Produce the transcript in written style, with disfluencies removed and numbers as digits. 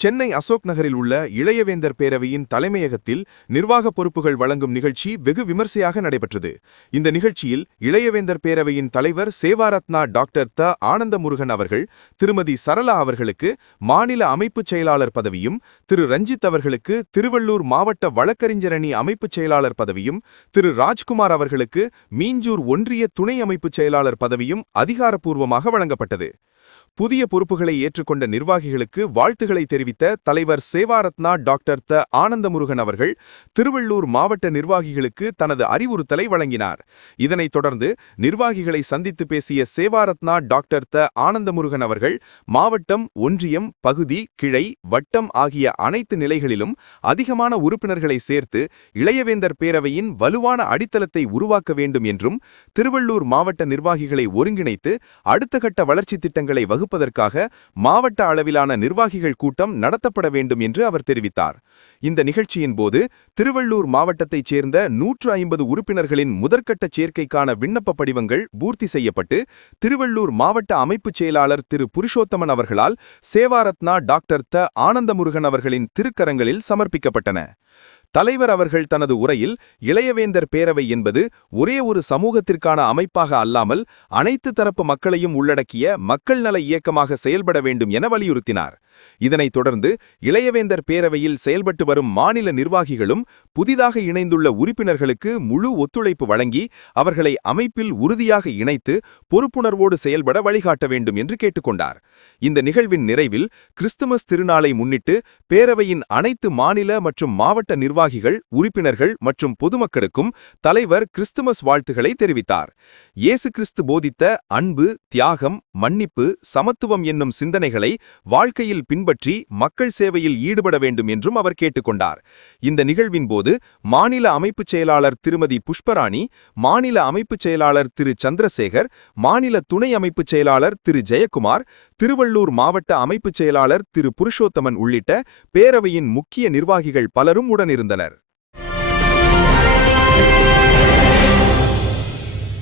சென்னை அசோக் நகரில் உள்ள இளையவேந்தர் பேரவையின் தலைமையகத்தில் நிர்வாக பொறுப்புகள் வழங்கும் நிகழ்ச்சி வெகு விமர்சையாக நடைபெற்றது. இந்த நிகழ்ச்சியில் இளையவேந்தர் பேரவையின் தலைவர் சேவாரத்னா டாக்டர் த. ஆனந்தமுருகன் அவர்கள் திருமதி சரளா அவர்களுக்கு மாநில அமைப்புச் செயலாளர் பதவியும், திரு ரஞ்சித் அவர்களுக்கு திருவள்ளூர் மாவட்ட வழக்கறிஞரணி அமைப்புச் செயலாளர் பதவியும், திரு ராஜ்குமார் அவர்களுக்கு மீஞ்சூர் ஒன்றிய துணை அமைப்புச் செயலாளர் பதவியும் அதிகாரப்பூர்வமாக வழங்கப்பட்டது. புதிய பொறுப்புகளை ஏற்றுக்கொண்ட நிர்வாகிகளுக்கு வாழ்த்துக்களை தெரிவித்த தலைவர் சேவாரத்னா டாக்டர் த. ஆனந்தமுருகன் அவர்கள் திருவள்ளூர் மாவட்ட நிர்வாகிகளுக்கு தனது அறிவுறுத்தலை வழங்கினார். இதனைத் தொடர்ந்து நிர்வாகிகளை சந்தித்து பேசிய சேவாரத்னா டாக்டர் த. ஆனந்தமுருகன் அவர்கள் மாவட்டம், ஒன்றியம், பகுதி, கிளை, வட்டம் ஆகிய அனைத்து நிலைகளிலும் அதிகமான உறுப்பினர்களை சேர்த்து இளையவேந்தர் பேரவையின் வலுவான அடித்தளத்தை உருவாக்க வேண்டும் என்றும், திருவள்ளூர் மாவட்ட நிர்வாகிகளை ஒருங்கிணைத்து அடுத்த கட்ட வளர்ச்சி திட்டங்களை வகுப்பதற்காக மாவட்ட அளவிலான நிர்வாகிகள் கூட்டம் நடத்தப்பட வேண்டும் என்று அவர் தெரிவித்தார். இந்த நிகழ்ச்சியின் போது திருவள்ளூர் மாவட்டத்தைச் சேர்ந்த 150 உறுப்பினர்களின் முதற்கட்ட சேர்க்கைக்கான விண்ணப்ப படிவங்கள் பூர்த்தி செய்யப்பட்டு திருவள்ளூர் மாவட்ட அமைப்புச் செயலாளர் திரு புருஷோத்தமன் அவர்களால் சேவாரத்னா டாக்டர் த. ஆனந்தமுருகன் அவர்களின் திருக்கரங்களில் சமர்ப்பிக்கப்பட்டன. தலைவர் அவர்கள் தனது உரையில் இளையவேந்தர் பேரவை என்பது ஒரே ஒரு சமூகத்திற்கான அமைப்பாக அல்லாமல் அனைத்து தரப்பு மக்களையும் உள்ளடக்கிய மக்கள் நல இயக்கமாக செயல்பட வேண்டும் என வலியுறுத்தினார். இதனைத் தொடர்ந்து இளையவேந்தர் பேரவையில் செயல்பட்டு வரும் மாநில நிர்வாகிகளும் புதிதாக இணைந்துள்ள உறுப்பினர்களுக்கு முழு ஒத்துழைப்பு வழங்கி அவர்களை அமைப்பில் உறுதியாக இணைத்து பொறுப்புணர்வோடு செயல்பட வழிகாட்ட வேண்டும் என்று கேட்டுக்கொண்டார். இந்த நிகழ்வின் நிறைவில் கிறிஸ்துமஸ் திருநாளை முன்னிட்டு பேரவையின் அனைத்து மாநில மற்றும் மாவட்ட நிர்வாகிகள், உறுப்பினர்கள் மற்றும் பொதுமக்களுக்கும் தலைவர் கிறிஸ்துமஸ் வாழ்த்துக்களை தெரிவித்தார். இயேசு கிறிஸ்து போதித்த அன்பு, தியாகம், மன்னிப்பு, சமத்துவம் என்னும் சிந்தனைகளை வாழ்க்கையில் பின்பற்றி மக்கள் சேவையில் ஈடுபட வேண்டும் என்றும் அவர் கேட்டுக்கொண்டார். இந்த நிகழ்வின் போது மாநில அமைப்புச் செயலாளர் திருமதி புஷ்பராணி, மாநில அமைப்புச் செயலாளர் திரு சந்திரசேகர், மாநில துணை அமைப்புச் செயலாளர் திரு ஜெயக்குமார், திருவள்ளூர் மாவட்ட அமைப்புச் செயலாளர் திரு புருஷோத்தமன் உள்ளிட்ட பேரவையின் முக்கிய நிர்வாகிகள் பலரும் உடனிருந்தனர்.